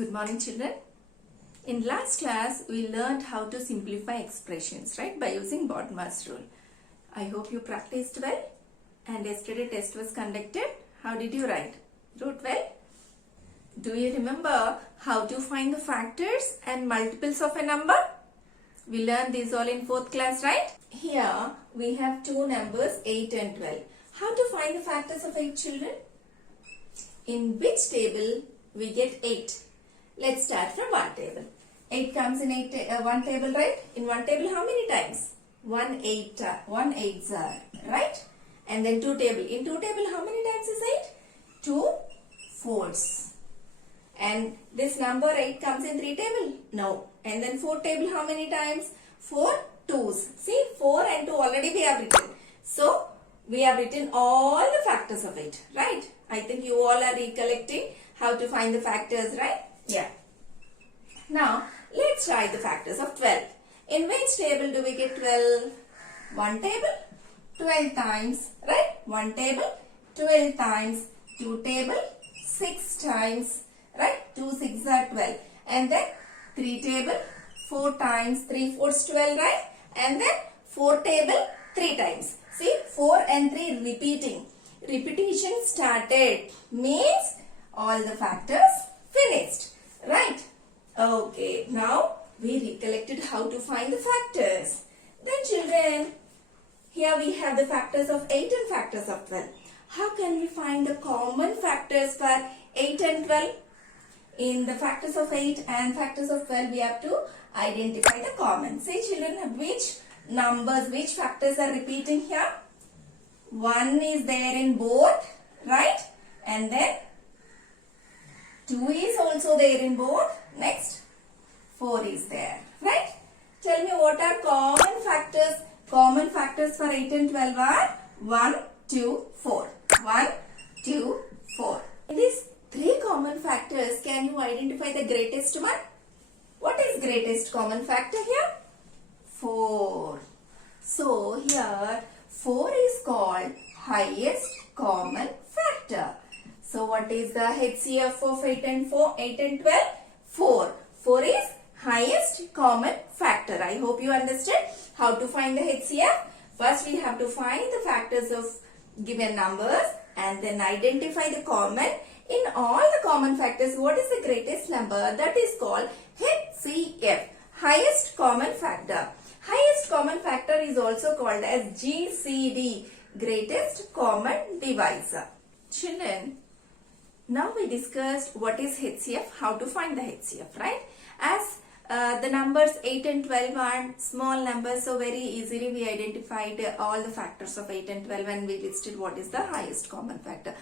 Good morning, children. In last class, we learned how to simplify expressions, right, by using Bodmer's rule. I hope you practiced well. And yesterday test was conducted. How did you write? Wrote well? Do you remember how to find the factors and multiples of a number? We learned these all in 4th class, right? Here, we have two numbers, 8 and 12. How to find the factors of 8, children? In which table we get 8? Let's start from one table. 8 comes in one table, right? In one table, how many times? 1 8s are, right? And then 2 table. In 2 table, how many times is 8? 2 4s. And this number 8 comes in 3 table? No. And then 4 table, how many times? 4 2s. See, 4 and 2 already we have written. So, we have written all the factors of 8, right? I think you all are recollecting how to find the factors, right? Yeah. Now, let's try the factors of 12. In which table do we get 12? One table, 12 times, right? One table, 12 times. 2 table, 6 times, right? 2 6 are 12. And then 3 table, 4 times, 3 4s 12, right? And then 4 table, 3 times. See, 4 and 3 repeating. Repetition started means all the factors finished, right? Okay, now we recollected how to find the factors. Then children, here we have the factors of 8 and factors of 12. How can we find the common factors for 8 and 12? In the factors of 8 and factors of 12, we have to identify the common. Say children, which numbers, which factors are repeating here? 1 is there in both, right? And then 2 is also there in both. Next, 4 is there, right? Tell me what are common factors? Common factors for 8 and 12 are 1, 2, 4. 1, 2, 4. In these 3 common factors, can you identify the greatest one? What is greatest common factor here? 4. So, here 4 is called highest common factor. So, what is the HCF of 8 and 12? 4. 4 is highest common factor. I hope you understood how to find the HCF. First, we have to find the factors of given numbers and then identify the common. In all the common factors, what is the greatest number? That is called HCF, highest common factor. Highest common factor is also called as GCD, greatest common divisor. Children, now we discussed what is HCF, how to find the HCF, right? As the numbers 8 and 12 are small numbers, so very easily we identified all the factors of 8 and 12 and we listed what is the highest common factor.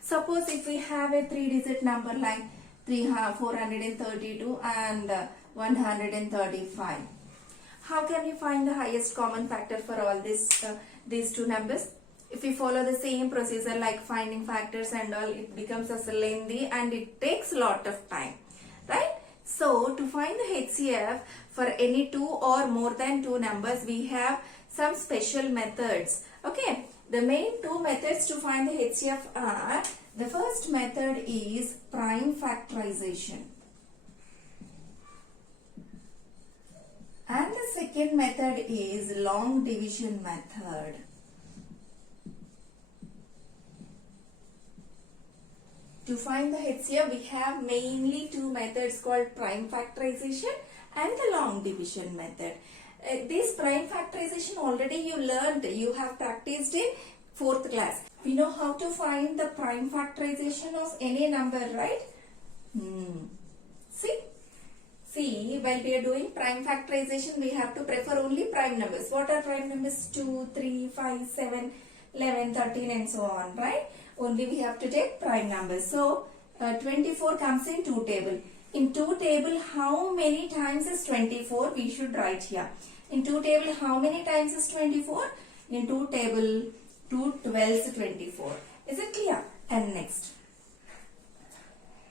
Suppose if we have a 3-digit number like 432 and 135. How can we find the highest common factor for all these two numbers? If we follow the same procedure like finding factors and all, it becomes as lengthy and it takes a lot of time, right? So, to find the HCF for any 2 or more than 2 numbers, we have some special methods. Okay, the main 2 methods to find the HCF are, the first method is prime factorization. And the second method is long division method. To find the HCF, we have mainly 2 methods called prime factorization and the long division method. This prime factorization already you learned, you have practiced in 4th class. We know how to find the prime factorization of any number, right? See, while we are doing prime factorization, we have to prefer only prime numbers. What are prime numbers? 2, 3, 5, 7, 11, 13 and so on, right? Only we have to take prime numbers. So, 24 comes in 2 table. In 2 table, how many times is 24? We should write here. In 2 table, how many times is 24? In 2 table, 2 12s 24. Is it clear? And next,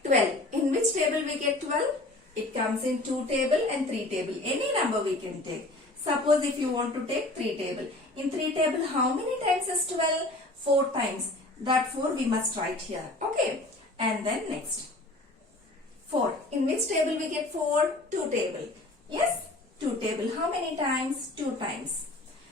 12. In which table we get 12? It comes in 2 table and 3 table. Any number we can take. Suppose if you want to take 3 table. In 3 table, how many times is 12? 4 times. That 4 we must write here. Okay. And then next. 4. In In which table we get 4? 2 table. Yes, 2 table. How many times? 2 times.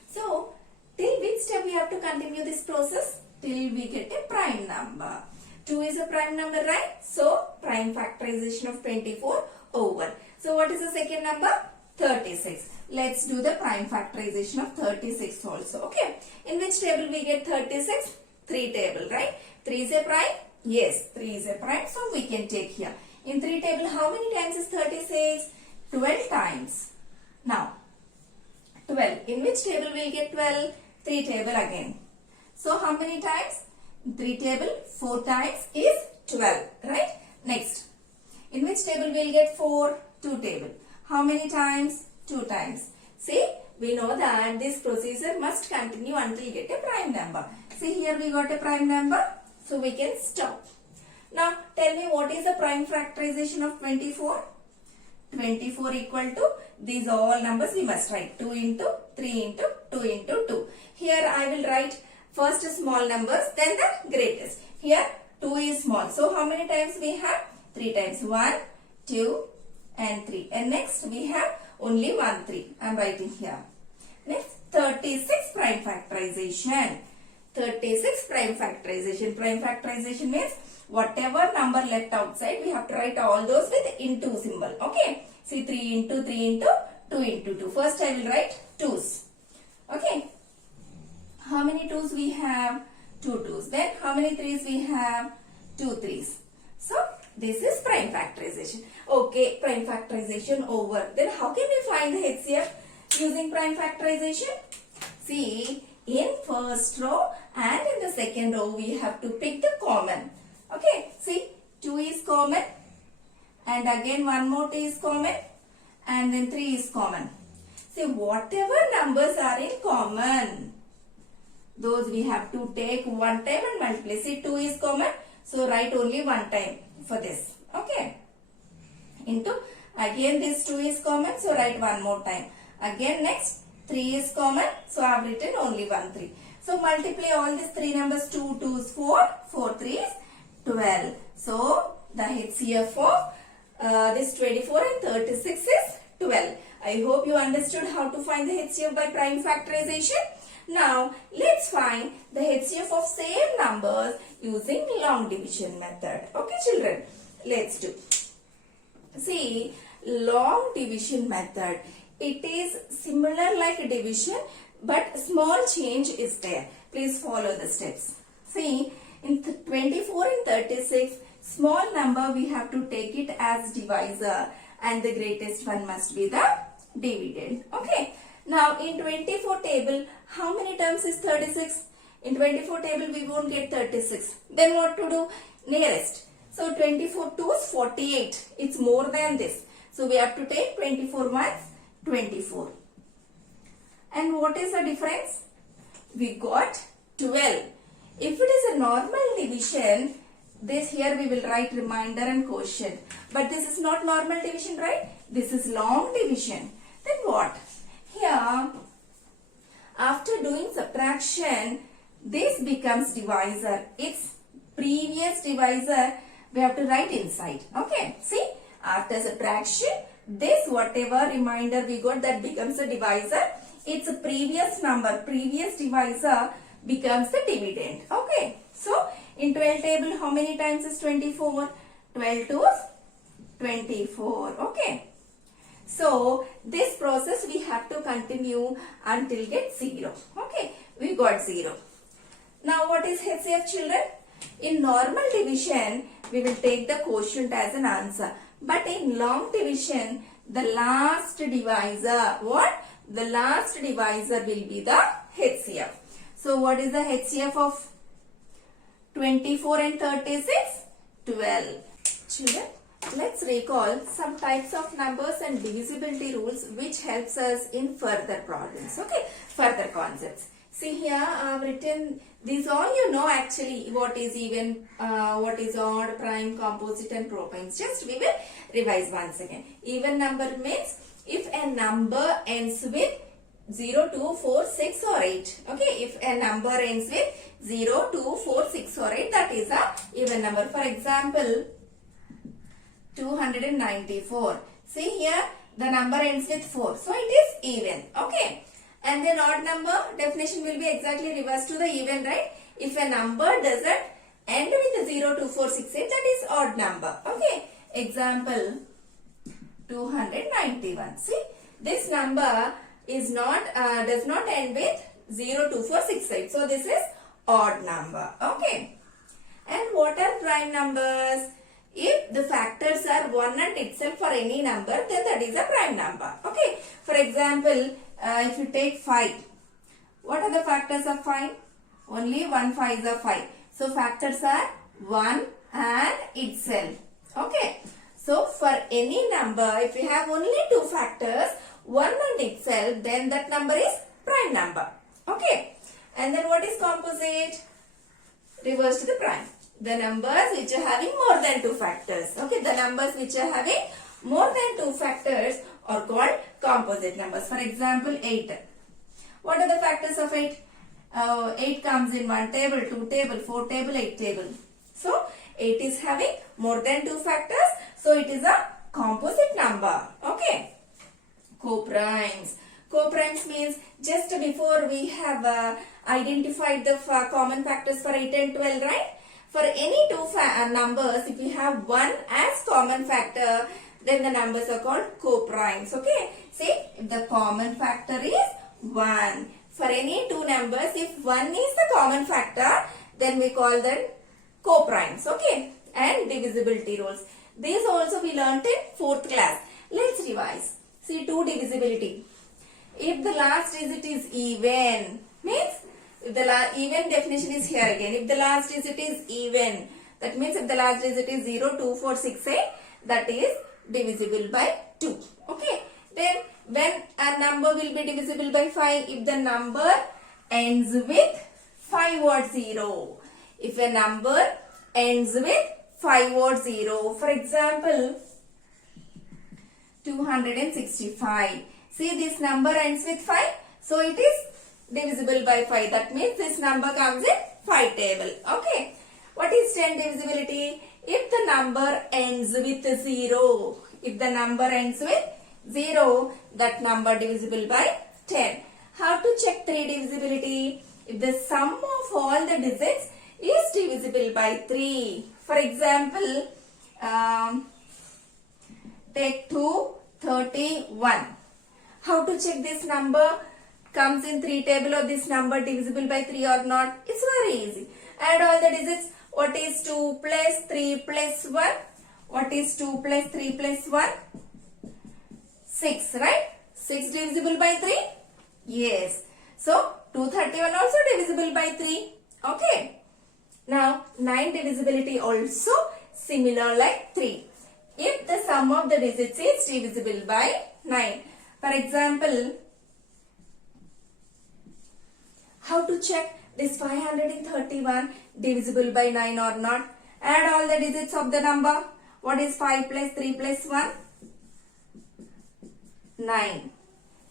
So, till which step we have to continue this process? Till we get a prime number. 2 is a prime number, right? So, prime factorization of 24 over. So, what is the second number? 36. Let's do the prime factorization of 36 also. Okay. In which table we get 36? 3 table, right? 3 is a prime? Yes, 3 is a prime. So, we can take here. In 3 table, how many times is 36? 12 times. Now, 12. In which table we will get 12? 3 table again. So, how many times? 3 table, 4 times is 12, right? Next. In which table we will get 4? 2 table. How many times? 2 times. See, we know that this procedure must continue until you get a prime number. See, here we got a prime number. So, we can stop. Now, tell me what is the prime factorization of 24? 24 equal to, these all numbers we must write. 2 into 3 into 2 into 2. Here I will write first small numbers, then the greatest. Here 2 is small. So, how many times we have? 3 times. 1, 2 and 3. And next we have only 1, 3. I am writing here. Next 36 prime factorization. 36 prime factorization. Prime factorization means whatever number left outside, we have to write all those with into symbol. Okay. See, 3 into 3 into 2 into 2. First I will write 2's. Okay. How many 2's we have? 2 2's. Then how many 3's we have? 2 3's. So, this is prime factorization. Okay, prime factorization over. Then how can we find the HCF using prime factorization? See, in first row and in the second row, we have to pick the common. Okay, see, 2 is common and again one more 2 is common and then 3 is common. See, whatever numbers are in common, those we have to take one time and multiply. See, 2 is common, so write only one time for this. Okay, into again this 2 is common, so write one more time. Again next 3 is common, so I have written only 1 3. So multiply all these 3 numbers. 2 2's 4, 4 3's 12. So, the HCF of this 24 and 36 is 12. I hope you understood how to find the HCF by prime factorization. Now, let's find the HCF of same numbers using long division method. Okay, children? Let's do. See, long division method. It is similar like division, but small change is there. Please follow the steps. See, in 24 and 36, small number we have to take it as divisor and the greatest one must be the dividend. Okay. Now in 24 table, how many terms is 36? In 24 table we won't get 36. Then what to do? Nearest. So 24 2's 48. It's more than this. So we have to take 24 ones 24. And what is the difference? We got 12. If it is a normal division, this here we will write remainder and quotient. But this is not normal division, right? This is long division. Then what? Here, after doing subtraction, this becomes divisor. Its previous divisor we have to write inside. Okay. See, after subtraction, this whatever remainder we got, that becomes a divisor. Its previous number, previous divisor becomes the dividend. Okay. So, in 12 table, how many times is 24? 12 2's 24. Okay. So, this process we have to continue until get 0. Okay. We got 0. Now, what is HCF, children? In normal division, we will take the quotient as an answer. But in long division, the last divisor, what? The last divisor will be the HCF. So, what is the HCF of 24 and 36? 12. Children, let's recall some types of numbers and divisibility rules which helps us in further problems. Okay, further concepts. See here, I have written these all you know actually, what is even, what is odd, prime, composite and proprimes. Just we will revise once again. Even number means if a number ends with 0, 2, 4, 6 or 8. Okay, if a number ends with 0, 2, 4, 6 or 8, that is a even number. For example, 294. See here, the number ends with 4. So it is even. Okay. And then odd number definition will be exactly reversed to the even, right? If a number doesn't end with 0, 2, 4, 6, 8, that is odd number. Okay. Example 291. See, this number is not does not end with 0, 2, 4, 6, 8. So this is odd number. Okay. And what are prime numbers? If the factors are 1 and itself for any number, then that is a prime number. Okay. For example, if you take 5, what are the factors of 5? Only 1 5 is a 5. So factors are 1 and itself. Okay. So for any number, if we have only 2 factors, 1 and itself, then that number is prime number. Okay. And then what is composite? Reverse to the prime. The numbers which are having more than 2 factors. Okay. The numbers which are having more than 2 factors are called composite numbers. For example, 8. What are the factors of 8? 8 comes in 1 table, 2 table, 4 table, 8 table. So 8 is having more than 2 factors. So it is a composite number. Okay. Co-primes. Co-primes means just before we have identified the common factors for 8 and 12, right? For any two numbers, if we have 1 as common factor, then the numbers are called co-primes. Okay. See, if the common factor is 1. For any two numbers, if 1 is the common factor, then we call them co-primes. Okay. And divisibility rules. These also we learnt in 4th class. Let's revise. See, 2 divisibility. If the last digit is even, means if the even definition is here again. If the last digit is even, that means if the last digit is 0, 2, 4, 6, 8, that is divisible by 2. Okay. Then when a number will be divisible by 5, if the number ends with 5 or 0. If a number ends with 5 or 0. For example, 265. See, this number ends with 5. So it is divisible by 5. That means this number comes in 5 table. Okay. What is 10 divisibility? If the number ends with 0. If the number ends with 0, that number divisible by 10. How to check 3 divisibility? If the sum of all the digits is divisible by 3. For example, take 231. How to check this number comes in 3 table or this number divisible by 3 or not? It's very easy. Add all the digits. What is 2 plus 3 plus 1? What is 2 plus 3 plus 1? 6, right? 6 divisible by 3? Yes. So, 231 also divisible by 3. Okay. Now, 9 divisibility also similar like 3. If the sum of the digits is divisible by 9. For example, how to check this 531 divisible by 9 or not? Add all the digits of the number. What is 5 plus 3 plus 1? 9.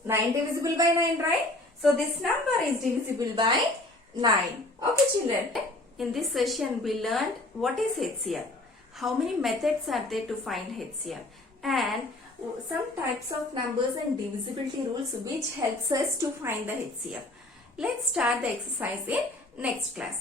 9 divisible by 9, right? So this number is divisible by 9. Okay, children. In this session, we learned what is HCF. How many methods are there to find HCF? And some types of numbers and divisibility rules which helps us to find the HCF. Let's start the exercise in next class.